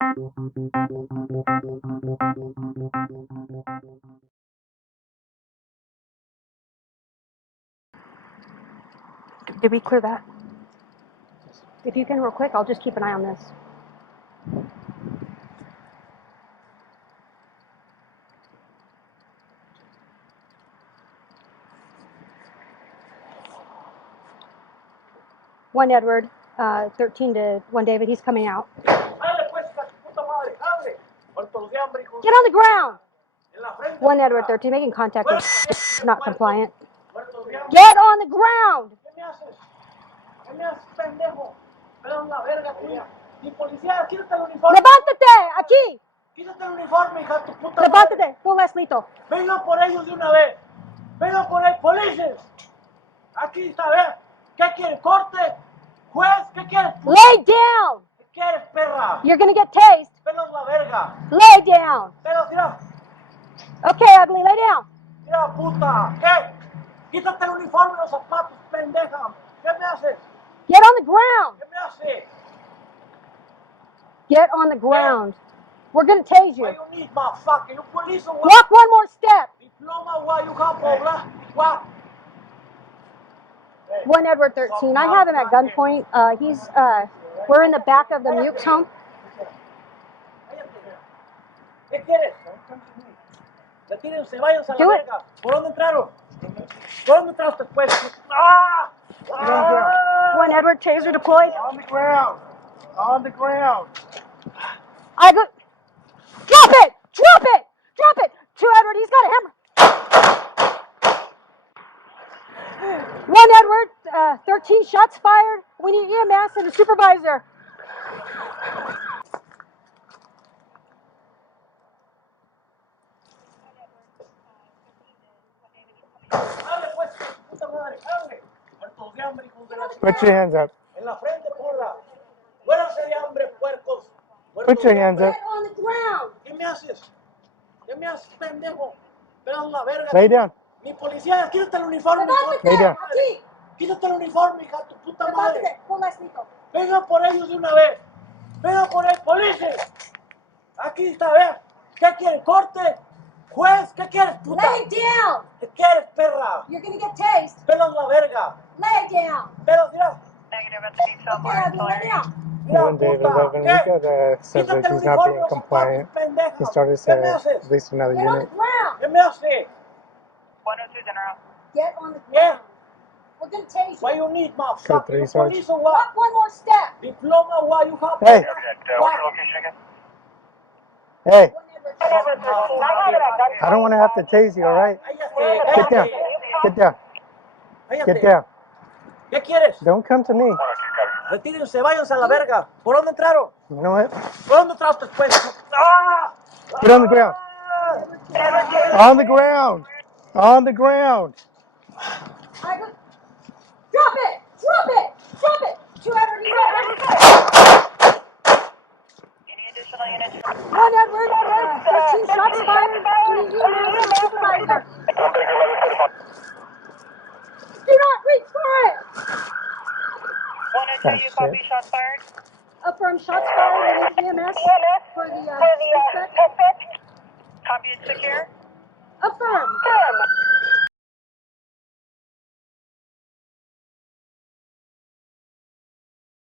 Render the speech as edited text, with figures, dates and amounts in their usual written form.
Did we clear that? If you can real quick, I'll just keep an eye on this. One Edward, 13 to 1 David, he's coming out. Get on the ground! 1 Edward, 13, making contact with not compliant. Get on the ground! ¡Levántate! ¡Aquí! Quítate el uniforme, hija de tu puta ¡Levántate! madre. Tú, Leslito. Vengan por ellos de una vez. Vengan por ahí, polices. Aquí está, a ver. ¿Qué quieres? ¿Corte? ¿Juez? ¿Qué quieres? Lay down! ¿Qué quieres, perra? You're gonna get tased. Pelos la verga. Lay down. Pelos, mira. Okay, ugly, lay down. Mira, puta. ¿Qué? Quítate el uniforme y los zapatos, pendeja. ¿Qué me haces? Get on the ground. ¿Qué me haces? Get on the ground. We're gonna tase you. Why you need, motherfucker? You police or what? Walk one more step. Diploma, why you have pobla? What? 1 Edward 13. I have him at gunpoint. We're in the back of the Meux Home. ¿Qué quieres? Retírense, váyanse a la verga. ¿Por dónde entraron? ¿Por dónde entraste, pues? ¡Ah! 1 Edward, taser deployed. On the ground. On the ground. I go. Drop it! Drop it! Drop it! 2 Edward, he's got a hammer. 1 Edward, 13 shots fired. We need EMS and a supervisor. Put your hands up. En la frente, porra. Muéranse de hambre, puercos. Put your hands up. Get on the ground. ¿Qué me haces? ¿Qué me haces, pendejo? Pelas la verga. Lay down. Mi policía, quítate el uniforme. Lay down. Aquí. Quítate el uniforme, hija de tu puta madre. Levántate. Pon Leslito. Vengan por ellos de una vez. Vengan por ahí, polices. Aquí está, a ver. ¿Qué quieres? ¿Corte? ¿Juez? ¿Qué quieres, puta? Lay down. ¿Qué quieres, perra? You're gonna get tased. Pelas la verga. Lay down. Pelos, mira. Negative at the detail Okay, bar. ugly, lay down. Mira, 1 David puta. 11, we ¿Qué? got a subject who's not being compliant. He started to at least another Get on the unit. ground. ¿Qué me hace? 102 general. Get on the ¿Qué? ground. We're gonna tase Why you. you need, Code motherfucker? 3, You Sarge. police or what? Walk one more step. Diploma, why you have? Hey. What? Location again? Hey, 1 Edward 13. I don't want to have to tase you, all right? Cállate, Get down. cállate. Get down. Cállate. Get down. ¿Qué quieres? Don't come to me. Retírense, váyanse a la verga. ¿Por dónde entraron? You know what? ¿Por dónde entraste, pues? ¡Ah! Get on the ground. On the ground. On the ground. I go. Drop it! Drop it! Drop it! 2 Edward, he's got Any additional units? 1 Edward, 13 shots fired. We need EMS and a supervisor. Do not reach for it! 102, you copy shots fired? Affirm shots fired. We need EMS for the suspect. Copy and secure? Affirm.